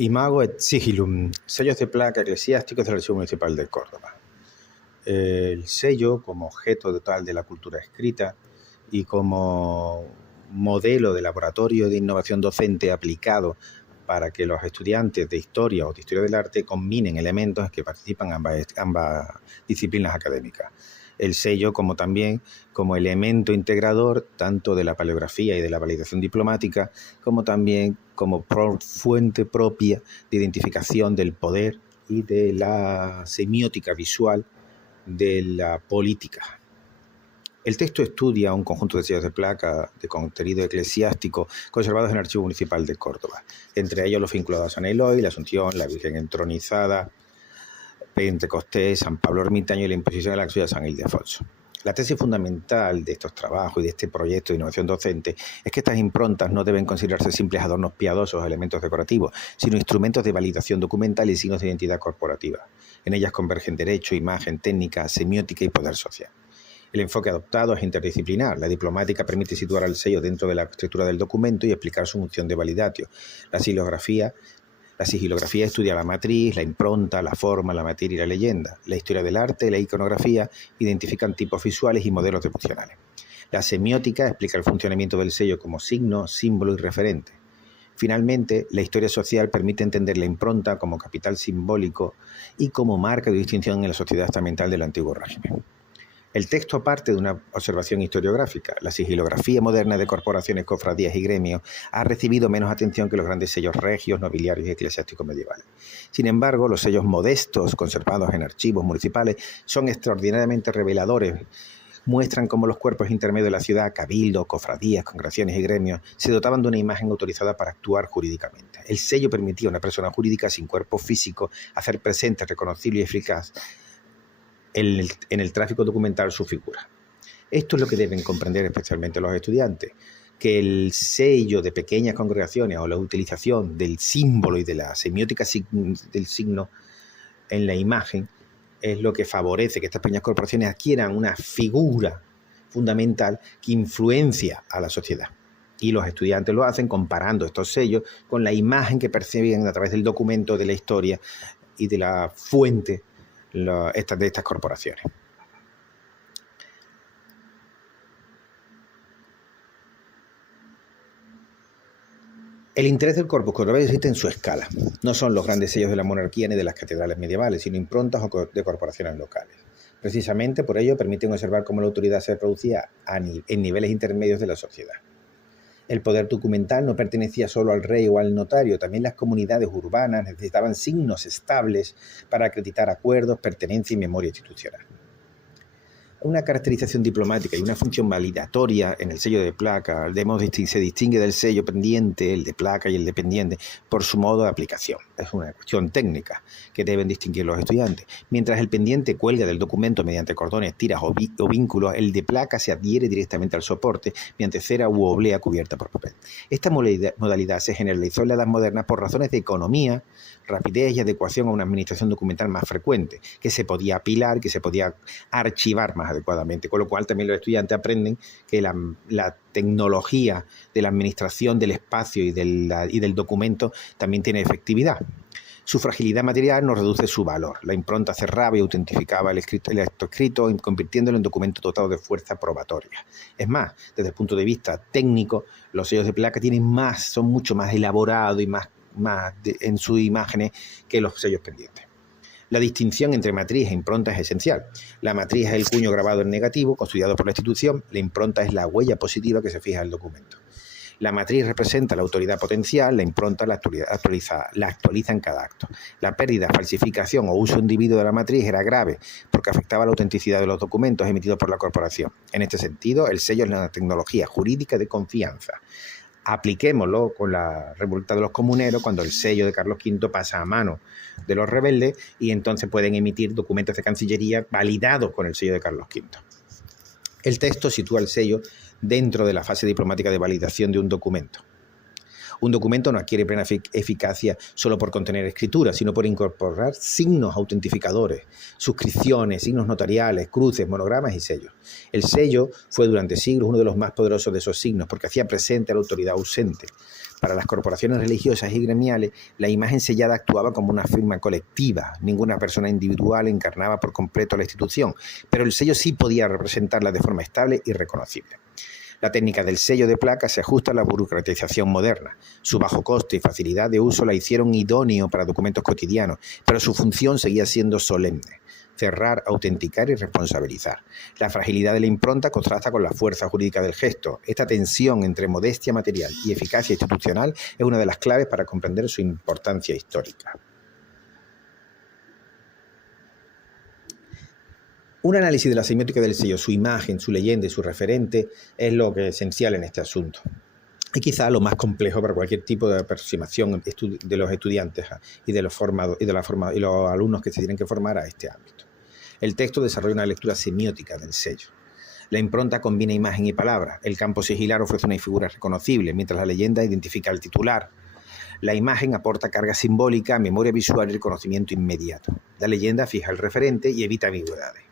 Imago et Sigillum, sellos de placa eclesiásticos del Archivo Municipal de Córdoba. El sello, como objeto total de la cultura escrita y como modelo de laboratorio de innovación docente aplicado para que los estudiantes de historia o de historia del arte combinen elementos que participan ambas disciplinas académicas. El sello también como elemento integrador tanto de la paleografía y de la validación diplomática, como también como fuente propia de identificación del poder y de la semiótica visual de la política. El texto estudia un conjunto de sellos de placa de contenido eclesiástico conservados en el Archivo Municipal de Córdoba, entre ellos los vinculados a San Eloy, la Asunción, la Virgen entronizada, Pentecostés, San Pablo Ermitaño y la imposición de la acción de San Ildefonso. La tesis fundamental de estos trabajos y de este proyecto de innovación docente es que estas improntas no deben considerarse simples adornos piadosos o elementos decorativos, sino instrumentos de validación documental y signos de identidad corporativa. En ellas convergen derecho, imagen, técnica, semiótica y poder social. El enfoque adoptado es interdisciplinar. La diplomática permite situar al sello dentro de la estructura del documento y explicar su función de validatio. La sigilografía estudia la matriz, la impronta, la forma, la materia y la leyenda. La historia del arte y la iconografía identifican tipos visuales y modelos devocionales. La semiótica explica el funcionamiento del sello como signo, símbolo y referente. Finalmente, la historia social permite entender la impronta como capital simbólico y como marca de distinción en la sociedad estamental del antiguo régimen. El texto parte de una observación historiográfica. La sigilografía moderna de corporaciones, cofradías y gremios ha recibido menos atención que los grandes sellos regios, nobiliarios y eclesiásticos medievales. Sin embargo, los sellos modestos conservados en archivos municipales son extraordinariamente reveladores. Muestran cómo los cuerpos intermedios de la ciudad, cabildos, cofradías, congregaciones y gremios, se dotaban de una imagen autorizada para actuar jurídicamente. El sello permitía a una persona jurídica sin cuerpo físico hacer presente, reconocible y eficaz en el tráfico documental su figura. Esto es lo que deben comprender especialmente los estudiantes, que el sello de pequeñas congregaciones o la utilización del símbolo y de la semiótica del signo en la imagen es lo que favorece que estas pequeñas corporaciones adquieran una figura fundamental que influencia a la sociedad. Y los estudiantes lo hacen comparando estos sellos con la imagen que perciben a través del documento de la historia y de la fuente de estas corporaciones. El interés del corpus cordobés existe en su escala. No son los grandes sellos de la monarquía ni de las catedrales medievales, sino improntas de corporaciones locales. Precisamente por ello permiten observar cómo la autoridad se producía en niveles intermedios de la sociedad. El poder documental no pertenecía solo al rey o al notario, también las comunidades urbanas necesitaban signos estables para acreditar acuerdos, pertenencia y memoria institucional. Una caracterización diplomática y una función validatoria en el sello de placa se distingue del sello pendiente, el de placa y el de pendiente, por su modo de aplicación. Es una cuestión técnica que deben distinguir los estudiantes. Mientras el pendiente cuelga del documento mediante cordones, tiras o vínculos, el de placa se adhiere directamente al soporte mediante cera u oblea cubierta por papel. Esta modalidad se generalizó en la Edad Moderna por razones de economía, rapidez y adecuación a una administración documental más frecuente, que se podía apilar, que se podía archivar más adecuadamente, con lo cual también los estudiantes aprenden que la tecnología de la administración del espacio y del documento también tiene efectividad. Su fragilidad material no reduce su valor. La impronta cerraba y autentificaba el acto escrito, convirtiéndolo en documento dotado de fuerza probatoria. Es más, desde el punto de vista técnico, los sellos de placa son mucho más elaborados y más en sus imágenes que los sellos pendientes. La distinción entre matriz e impronta es esencial. La matriz es el cuño grabado en negativo, custodiado por la institución. La impronta es la huella positiva que se fija en el documento. La matriz representa la autoridad potencial, la impronta la actualiza en cada acto. La pérdida, falsificación o uso indebido de la matriz era grave porque afectaba la autenticidad de los documentos emitidos por la corporación. En este sentido, el sello es una tecnología jurídica de confianza. Apliquémoslo con la revuelta de los comuneros, cuando el sello de Carlos V pasa a mano de los rebeldes y entonces pueden emitir documentos de Cancillería validados con el sello de Carlos V. El texto sitúa el sello dentro de la fase diplomática de validación de un documento. Un documento no adquiere plena eficacia solo por contener escritura, sino por incorporar signos autentificadores, suscripciones, signos notariales, cruces, monogramas y sellos. El sello fue durante siglos uno de los más poderosos de esos signos porque hacía presente a la autoridad ausente. Para las corporaciones religiosas y gremiales, la imagen sellada actuaba como una firma colectiva. Ninguna persona individual encarnaba por completo la institución, pero el sello sí podía representarla de forma estable y reconocible. La técnica del sello de placa se ajusta a la burocratización moderna. Su bajo coste y facilidad de uso la hicieron idóneo para documentos cotidianos, pero su función seguía siendo solemne: cerrar, autenticar y responsabilizar. La fragilidad de la impronta contrasta con la fuerza jurídica del gesto. Esta tensión entre modestia material y eficacia institucional es una de las claves para comprender su importancia histórica. Un análisis de la semiótica del sello, su imagen, su leyenda y su referente es lo que es esencial en este asunto. Y quizá lo más complejo para cualquier tipo de aproximación de los estudiantes y de los alumnos que se tienen que formar a este ámbito. El texto desarrolla una lectura semiótica del sello. La impronta combina imagen y palabra. El campo sigilar ofrece una figura reconocible, mientras la leyenda identifica al titular. La imagen aporta carga simbólica, memoria visual y reconocimiento inmediato. La leyenda fija el referente y evita ambigüedades.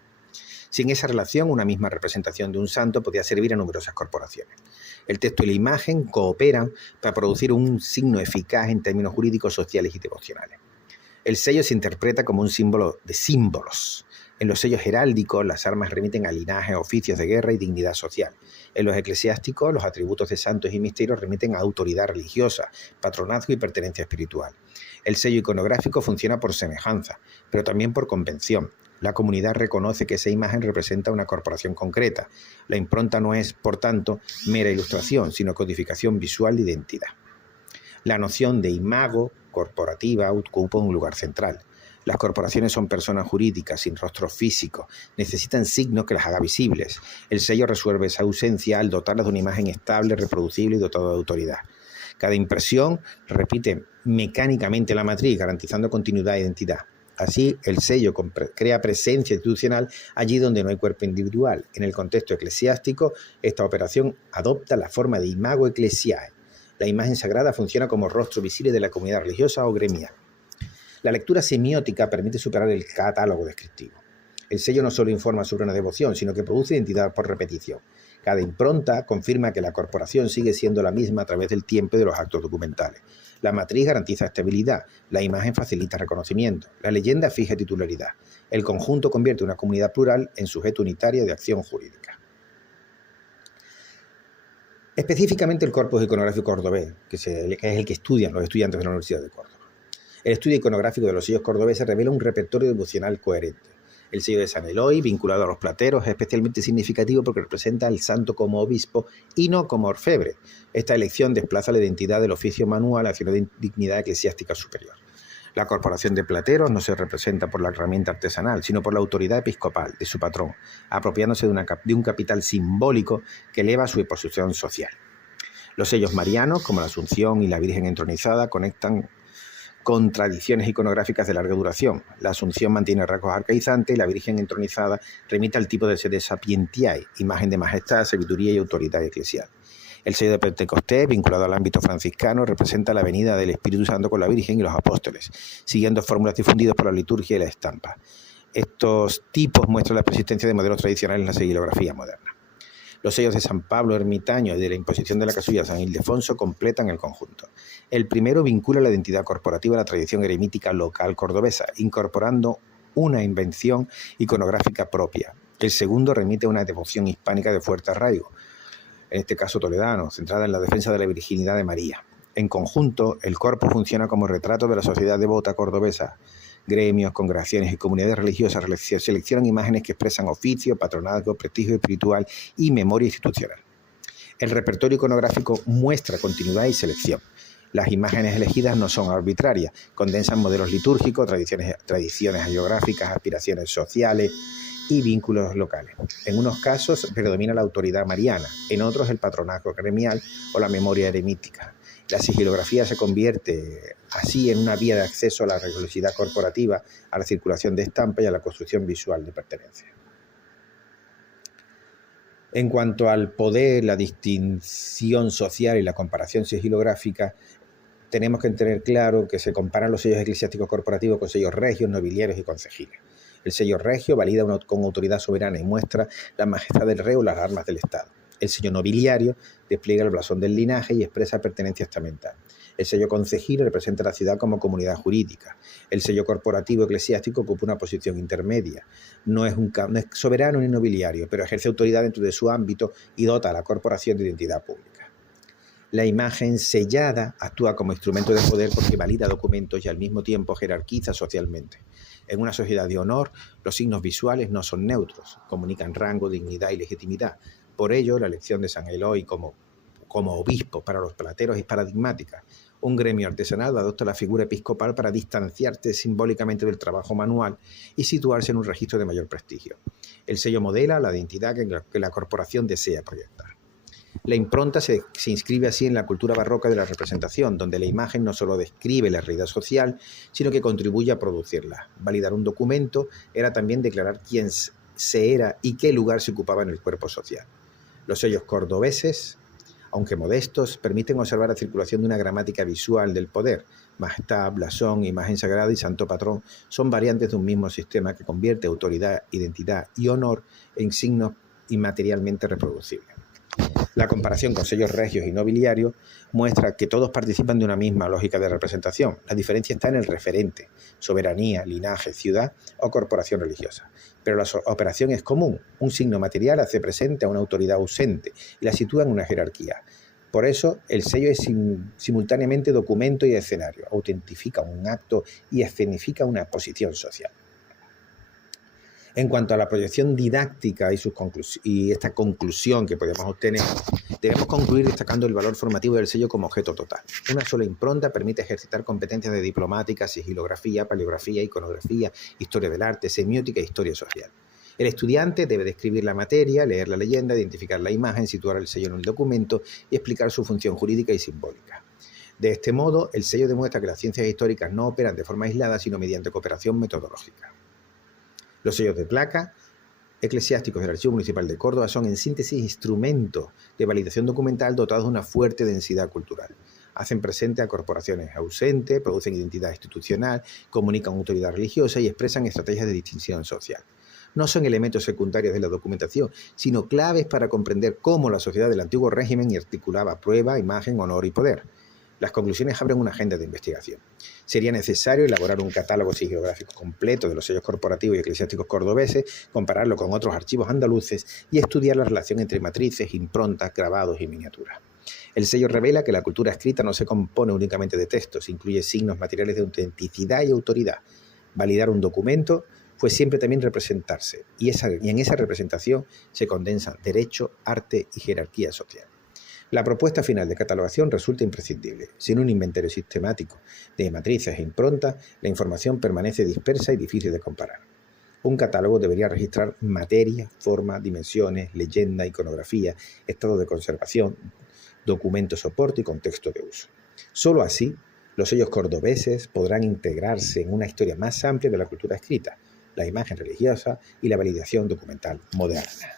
Sin esa relación, una misma representación de un santo podía servir a numerosas corporaciones. El texto y la imagen cooperan para producir un signo eficaz en términos jurídicos, sociales y devocionales. El sello se interpreta como un símbolo de símbolos. En los sellos heráldicos, las armas remiten a linajes, oficios de guerra y dignidad social. En los eclesiásticos, los atributos de santos y misterios remiten a autoridad religiosa, patronazgo y pertenencia espiritual. El sello iconográfico funciona por semejanza, pero también por convención. La comunidad reconoce que esa imagen representa una corporación concreta. La impronta no es, por tanto, mera ilustración, sino codificación visual de identidad. La noción de imago corporativa ocupa un lugar central. Las corporaciones son personas jurídicas sin rostro físico, necesitan signos que las haga visibles. El sello resuelve esa ausencia al dotarlas de una imagen estable, reproducible y dotada de autoridad. Cada impresión repite mecánicamente la matriz, garantizando continuidad e identidad. Así, el sello crea presencia institucional allí donde no hay cuerpo individual. En el contexto eclesiástico, esta operación adopta la forma de imago ecclesiae. La imagen sagrada funciona como rostro visible de la comunidad religiosa o gremial. La lectura semiótica permite superar el catálogo descriptivo. El sello no solo informa sobre una devoción, sino que produce identidad por repetición. Cada impronta confirma que la corporación sigue siendo la misma a través del tiempo y de los actos documentales. La matriz garantiza estabilidad, la imagen facilita reconocimiento, la leyenda fija titularidad. El conjunto convierte una comunidad plural en sujeto unitario de acción jurídica. Específicamente el corpus iconográfico cordobés, que es el que estudian los estudiantes de la Universidad de Córdoba. El estudio iconográfico de los sellos cordobeses revela un repertorio devocional coherente. El sello de San Eloy, vinculado a los plateros, es especialmente significativo porque representa al santo como obispo y no como orfebre. Esta elección desplaza la identidad del oficio manual hacia una dignidad eclesiástica superior. La corporación de plateros no se representa por la herramienta artesanal, sino por la autoridad episcopal de su patrón, apropiándose de un capital simbólico que eleva su posición social. Los sellos marianos, como la Asunción y la Virgen entronizada, conectan con tradiciones iconográficas de larga duración. La Asunción mantiene rasgos arcaizantes y la Virgen entronizada remite al tipo de sede sapientiae, imagen de majestad, sabiduría y autoridad eclesial. El sello de Pentecostés, vinculado al ámbito franciscano, representa la venida del Espíritu Santo con la Virgen y los apóstoles, siguiendo fórmulas difundidas por la liturgia y la estampa. Estos tipos muestran la persistencia de modelos tradicionales en la sigilografía moderna. Los sellos de San Pablo Ermitaño y de la imposición de la casulla de San Ildefonso completan el conjunto. El primero vincula la identidad corporativa a la tradición eremítica local cordobesa, incorporando una invención iconográfica propia. El segundo remite a una devoción hispánica de fuerte arraigo, en este caso toledano, centrada en la defensa de la virginidad de María. En conjunto, el corpus funciona como retrato de la sociedad devota cordobesa. Gremios, congregaciones y comunidades religiosas seleccionan imágenes que expresan oficio, patronazgo, prestigio espiritual y memoria institucional. El repertorio iconográfico muestra continuidad y selección. Las imágenes elegidas no son arbitrarias, condensan modelos litúrgicos, tradiciones hagiográficas, aspiraciones sociales y vínculos locales. En unos casos predomina la autoridad mariana, en otros el patronazgo gremial o la memoria eremítica. La sigilografía se convierte así en una vía de acceso a la religiosidad corporativa, a la circulación de estampa y a la construcción visual de pertenencia. En cuanto al poder, la distinción social y la comparación sigilográfica, tenemos que tener claro que se comparan los sellos eclesiásticos corporativos con sellos regios, nobiliarios y concejiles. El sello regio valida con autoridad soberana y muestra la majestad del rey o las armas del Estado. El sello nobiliario despliega el blasón del linaje y expresa pertenencia estamental. El sello concejil representa a la ciudad como comunidad jurídica. El sello corporativo eclesiástico ocupa una posición intermedia. No es soberano ni nobiliario, pero ejerce autoridad dentro de su ámbito y dota a la corporación de identidad pública. La imagen sellada actúa como instrumento de poder porque valida documentos y al mismo tiempo jerarquiza socialmente. En una sociedad de honor, los signos visuales no son neutros, comunican rango, dignidad y legitimidad. Por ello, la elección de San Eloy como obispo para los plateros es paradigmática. Un gremio artesanal adopta la figura episcopal para distanciarse simbólicamente del trabajo manual y situarse en un registro de mayor prestigio. El sello modela la identidad que la corporación desea proyectar. La impronta se inscribe así en la cultura barroca de la representación, donde la imagen no solo describe la realidad social, sino que contribuye a producirla. Validar un documento era también declarar quién se era y qué lugar se ocupaba en el cuerpo social. Los sellos cordobeses, aunque modestos, permiten observar la circulación de una gramática visual del poder. Majestad, blasón, imagen sagrada y santo patrón son variantes de un mismo sistema que convierte autoridad, identidad y honor en signos inmaterialmente reproducibles. La comparación con sellos regios y nobiliarios muestra que todos participan de una misma lógica de representación. La diferencia está en el referente, soberanía, linaje, ciudad o corporación religiosa. Pero la operación es común. Un signo material hace presente a una autoridad ausente y la sitúa en una jerarquía. Por eso, el sello es simultáneamente documento y escenario. Autentifica un acto y escenifica una posición social. En cuanto a la proyección didáctica y esta conclusión que podemos obtener, debemos concluir destacando el valor formativo del sello como objeto total. Una sola impronta permite ejercitar competencias de diplomática, sigilografía, paleografía, iconografía, historia del arte, semiótica e historia social. El estudiante debe describir la materia, leer la leyenda, identificar la imagen, situar el sello en el documento y explicar su función jurídica y simbólica. De este modo, el sello demuestra que las ciencias históricas no operan de forma aislada, sino mediante cooperación metodológica. Los sellos de placa eclesiásticos del Archivo Municipal de Córdoba son, en síntesis, instrumentos de validación documental dotados de una fuerte densidad cultural. Hacen presente a corporaciones ausentes, producen identidad institucional, comunican autoridad religiosa y expresan estrategias de distinción social. No son elementos secundarios de la documentación, sino claves para comprender cómo la sociedad del antiguo régimen articulaba prueba, imagen, honor y poder. Las conclusiones abren una agenda de investigación. Sería necesario elaborar un catálogo sigilográfico completo de los sellos corporativos y eclesiásticos cordobeses, compararlo con otros archivos andaluces y estudiar la relación entre matrices, improntas, grabados y miniaturas. El sello revela que la cultura escrita no se compone únicamente de textos, incluye signos materiales de autenticidad y autoridad. Validar un documento fue siempre también representarse, y en esa representación se condensan derecho, arte y jerarquía social. La propuesta final de catalogación resulta imprescindible. Sin un inventario sistemático de matrices e improntas, la información permanece dispersa y difícil de comparar. Un catálogo debería registrar materia, forma, dimensiones, leyenda, iconografía, estado de conservación, documento soporte y contexto de uso. Solo así, los sellos cordobeses podrán integrarse en una historia más amplia de la cultura escrita, la imagen religiosa y la validación documental moderna.